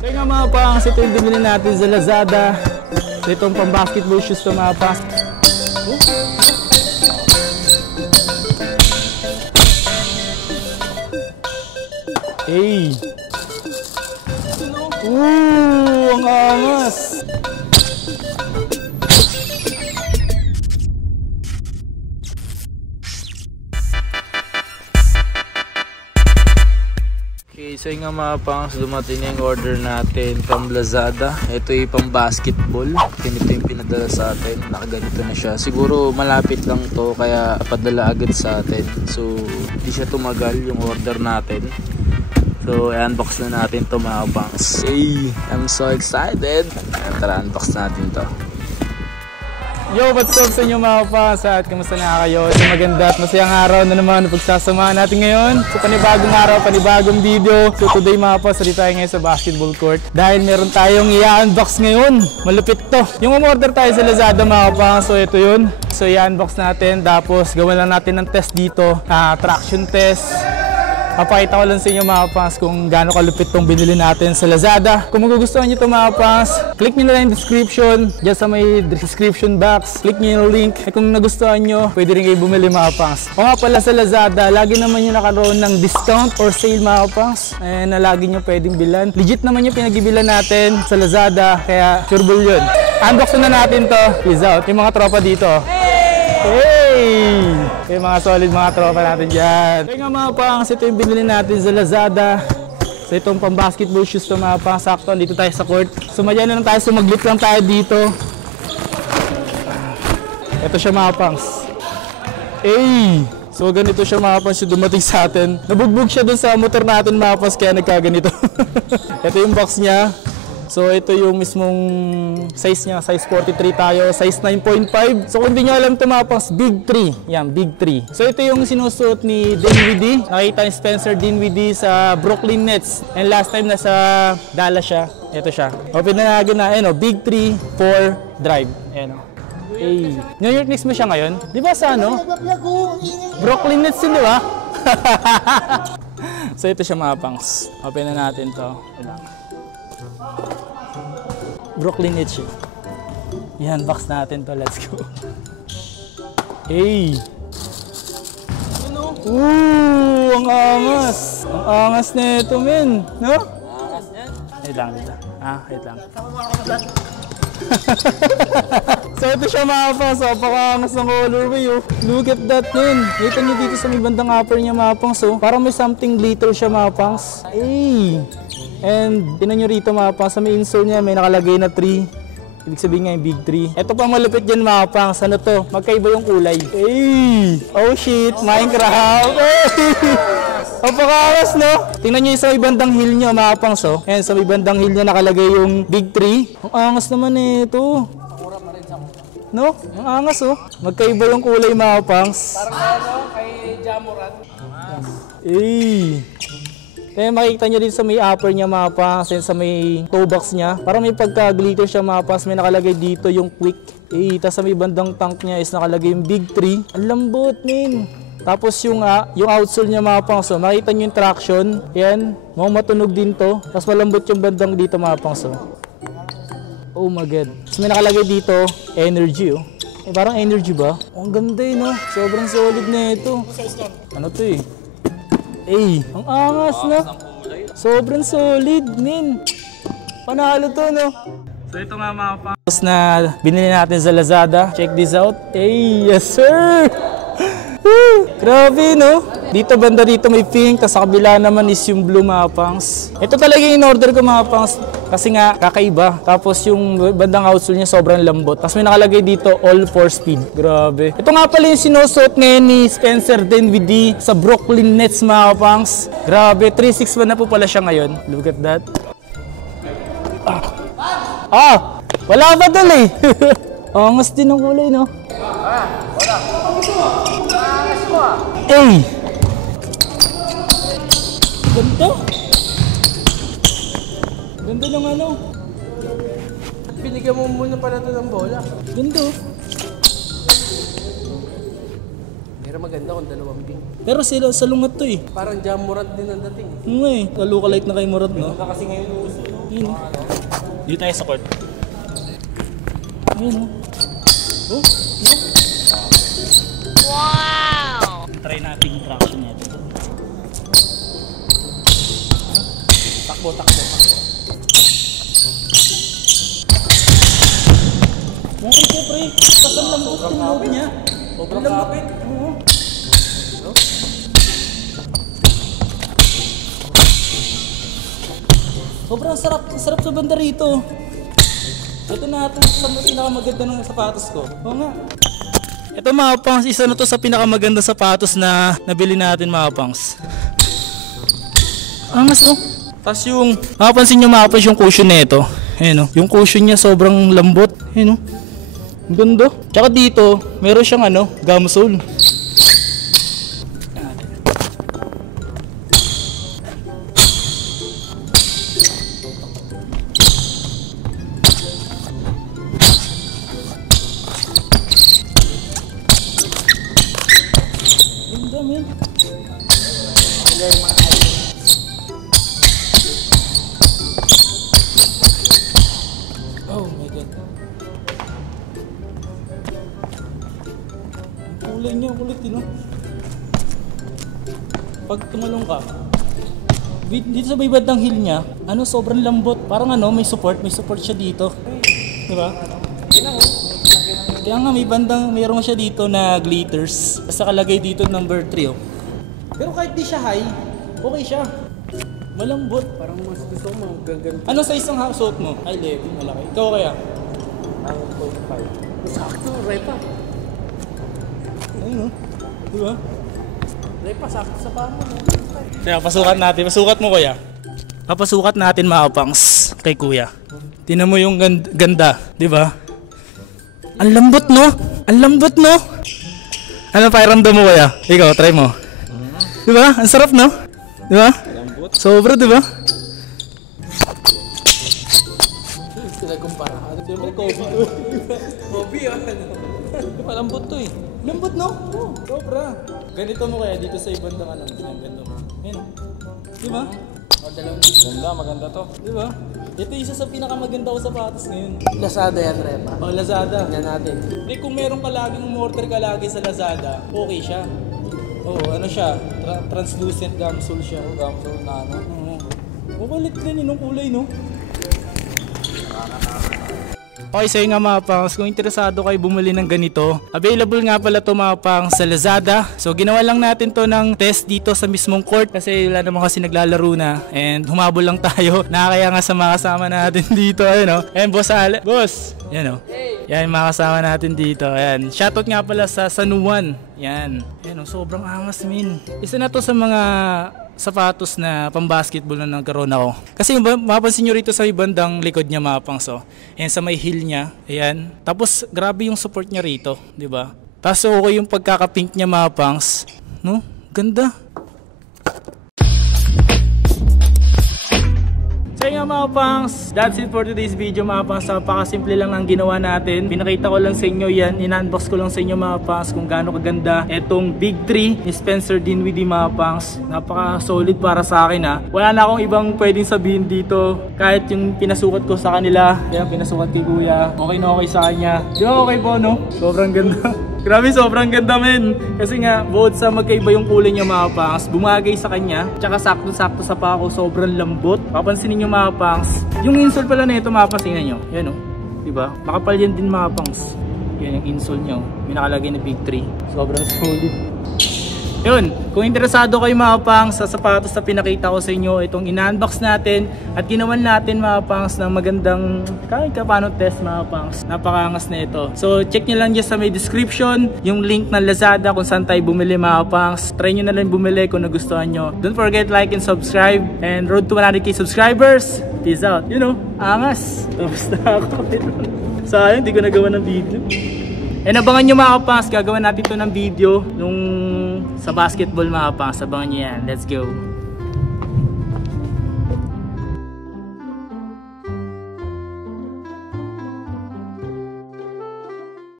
So nga mga pangs, ito yung bumili natin sa Lazada. So itong pang basketball shoes to mga pangs. Hey! Ang angas! Okay, so yung mga pangs, dumating na yung order natin from Lazada. Ito yung pang basketball. Ganito yung pinadala sa atin. Nakaganito na siya. Siguro malapit lang to kaya padala agad sa atin. So hindi siya tumagal yung order natin. So i-unbox na natin to mga pangs. Hey, I'm so excited. Tara, unbox natin to. Yo, what's up sa inyo mga pangs? At kamusta na kayo? Ito maganda at masayang araw na naman na pagsasamahan natin ngayon. So panibagong araw, panibagong video. So today mga pangs, dito tayo ngayon sa basketball court. Dahil meron tayong i-unbox ngayon. Malupit to. Yung umorder tayo sa Lazada mga pangs, so ito yun. So i-unbox natin, tapos gawin lang natin ng test dito. Traction test. Papakita ko lang sa inyo mga pangs kung gaano kalupit tong binili natin sa Lazada. Kung magugustuhan nyo ito mga pangs, click nyo na lang yung description. Diyan sa may description box, click nyo yung link. Kung nagustuhan nyo, pwede rin kayo bumili mga pangs. O nga pala sa Lazada, lagi naman yung nakaroon ng discount or sale mga pangs. Na lagi nyo pwedeng bilan. Legit naman yung pinag-ibilan natin sa Lazada, kaya sureball yun. Unbox na natin to. Peace out. Yung mga tropa dito. Hey! Yung mga solid mga tropa natin dyan. Kaya nga mga pangs, ito yung binili natin sa Lazada. So itong pang basketball shoes to mga pangs. Sakto, dito tayo sa court. So madyan na lang tayo, sumaglit lang tayo dito. Ito siya mga pangs. Hey! So ganito siya mga pangs yung dumating sa atin. Nabugbog siya dun sa motor natin mga pangs, kaya nagkaganito. Ito yung box niya. So ito yung mismong size niya, size 43 tayo, size 9.5. So kung hindi nyo alam ito mga pangs, Big 3. Yan, Big 3. So ito yung sinusuot ni Dinwiddie. Nakita ni Spencer Dinwiddie sa Brooklyn Nets. And last time nasa Dallas siya. Ito siya. Open na natin na, Big 3, 4, drive. Hey. New York Knicks mo siya ngayon? Di ba sa Brooklyn Nets yun, di ba? So ito siya mga pangs. Open na natin to. Brooklyn Nets yun. Yan, box natin to. Let's go. Hey! Ang angas! Ang angas na ito, men! No? Ang angas niyan? Wait lang, dito. Wait lang. So ito siya mga pangs. Napaka-angas ng colorway, oh. Look at that, men! Kita nyo dito sa may bandang upper niya mga pangs, oh. Parang may something glitter siya mga pangs. Hey! And tinan nyo rito mga pangs, sa may insole niya may nakalagay na 3. Ibig sabihin nga yung Big 3. Ito pa malupit dyan mga pangs. Ano to? Magkaiba yung kulay. Hey! Oh shit! Minecraft! Hey! Napakaangas, no? Tingnan nyo yung sa may bandang hill nyo mga pangs, oh. And sa may bandang hill niya nakalagay yung Big 3. Ang angas naman ito. No? Ang angas, oh. Magkaiba yung kulay mga pangs. Parang kay Jamoran. Hey! Kaya makikita nyo din sa may upper niya mga pangs, sa may toe box niya. Parang may pagka-glitter siya mga pangs, may nakalagay dito yung quick. Tapos sa may bandang tank niya is nakalagay yung Big 3. Ang lambot, min. Tapos yung outsole niya mga pangs, so, makikita nyo yung traction. Yan, mukhang matunog din to. Tapos malambot yung bandang dito mga pangs. Oh my god. Tapos may nakalagay dito, energy, oh. Parang energy ba? Oh, ang ganda no? Sobrang solid na ito. Ano to eh? Ang angas na. Sobrang solid, min. Panalo to, no? So ito nga mga pangs na binili natin sa Lazada. Check this out. Yes sir! Grabe, no? Dito banda dito may pink, tapos sa kabila naman is yung blue mga pangs. Ito talaga yung in-order ko mga pangs. Kasi nga kakaiba. Tapos yung bandang outsole niya sobrang lambot. Tapos may nakalagay dito all 4 speed. Grabe. Ito nga pala yung sinusuot ngayon ni Spencer Dinwiddie sa Brooklyn Nets mga pangs. Grabe. 361 na po pala siya ngayon. Look at that. Wala ba dun eh? Angas din ang kulay, no? Wala. Angas mo Ganda. Ganda ng ano. Binigyan mo muna pala ito ng bola. Ganda. Pero maganda kung dalawang pink. Pero sila sa lungat to eh. Parang Jamoran din ang dating. Lalo ka like na kay Murat, no? Kasi ngayon uso. Ayun o. Dito tayo sa court. Ayun o. Oh, wow! Try natin yung traction niya dito. Takbo. Okay, siyempre. Kasal lambot yung loob niya. Sobrang kapit. Oo. Sobrang sarap sa banda rito. Ito na ito sa pinakamaganda ng sapatos ko. Oo nga. Ito mga pangs, isa na to sa pinakamaganda sapatos na nabili natin mga pangs. Angas oh. Tapos yung, makapansin nyo mga pangs yung cushion nito. Ayan o, yung cushion niya sobrang lambot. Ayan o, ang ganda. Tsaka dito, meron siyang gum sole. Oh my god. Kulay niya, kulit din. Pag tumalong ka, dito sa may bandang heel niya, sobrang lambot. Parang may support siya dito. Diba? Kaya nga mayroon siya dito na glitters. Basta kalagay dito number 3 oh. Pero kahit di siya high, okay siya. Malambot. Parang mas gusto ko magaganto. Ano size ng suot mo? Ay, level, malaki. Ikaw kaya? Ang 0.5. Sakto, repa. Ayun, diba? Repa, sakto sa paa mo. Kaya pasukat natin. Pasukat mo kuya. Papasukat natin mga pangs kay kuya. Tingnan mo yung ganda, diba? Ang lambot no? Ang lambot no? Ano pakiramdam mo kuya? Ikaw, try mo. Diba? Ang sarap no? Diba? Sobra, diba? Sila kumpara. Siyempre, coffee to. Hobby yun. Malambot to eh. Lambot no? Oo, sobra. Ganito mo kaya dito sa ibang ginaganda mo. Ayun. Diba? Ganda, maganda to. Diba? Ito isa sa pinakamaganda ko sapatos ngayon. Lazada yan, repa. Oh, Lazada. Tingnan natin. Hindi, kung meron ka laging mortar ka lagi sa Lazada, okay siya. Oo, siya? Translucent gum sole siya. Gum sole na Oo. Makulit din yung kulay, no? Okay, sa'yo nga mga pangs, kung interesado kayo bumili ng ganito, available nga pala to mga pangs sa Lazada. So ginawa lang natin to ng test dito sa mismong court kasi wala naman kasi naglalaro na and humabol lang tayo. Nakakaya nga sa mga kasama natin dito, And boss, yan o. Yan mga kasama natin dito. Ayan. Shoutout nga pala sa San Juan. Yan. Ayan, sobrang angas min. Isa na to sa mga sapatos na pang-basketball na nagkaroon ako. Kasi mapapansin nyo rito sa bandang likod niya mga pangs. Ayan, sa may heel niya. Ayan. Tapos grabe yung support niya rito. Diba? Tapos okay yung pagkaka-pink niya mga pangs. No? Ganda. So nga mga pangs, that's it for today's video mga pangs. Napakasimple lang ang ginawa natin. Pinakita ko lang sa inyo yan, in-unbox ko lang sa inyo mga pangs kung gaano kaganda etong Big 3 ni Spencer Dinwiddie mga pangs. Napaka solid para sa akin ha. Wala na akong ibang pwedeng sabihin dito. Kahit yung pinasukat ko sa kanila, yan pinasukat kay kuya, okay na okay sa kanya. Di ba okay po no? Sobrang ganda. Grabe, sobrang ganda men. Kasi nga, bukod sa magkaiba yung kulay niya mga pangs, bumagay sa kanya. Tsaka sakto-sakto sa paa ko, sobrang lambot. Papansinin nyo mga pangs. Yung insole pala na ito, mapapansin nyo. Yan o. Diba? Makapal yan din mga pangs. Yan yung insole nyo. May nakalagay na Big 3. Sobrang solid. Yun, kung interesado kayo mga pangs sa sapatos na pinakita ko sa inyo, itong in-unbox natin at ginawan natin mga pangs ng magandang kahit paano test mga pangs. Napakaangas na ito. So check nyo lang dyan sa may description yung link ng Lazada kung saan tayo bumili mga pangs. Try nyo na lang bumili kung nagustuhan nyo. Don't forget like and subscribe and road to 100k subscribers. Peace out. You know, angas. Tapos na ako. Sayang, hindi ko nagawa ng video. And abangan nyo mga kapangs, gagawin natin ito ng video nung sa basketball mga kapangs. Abangan nyo yan. Let's go.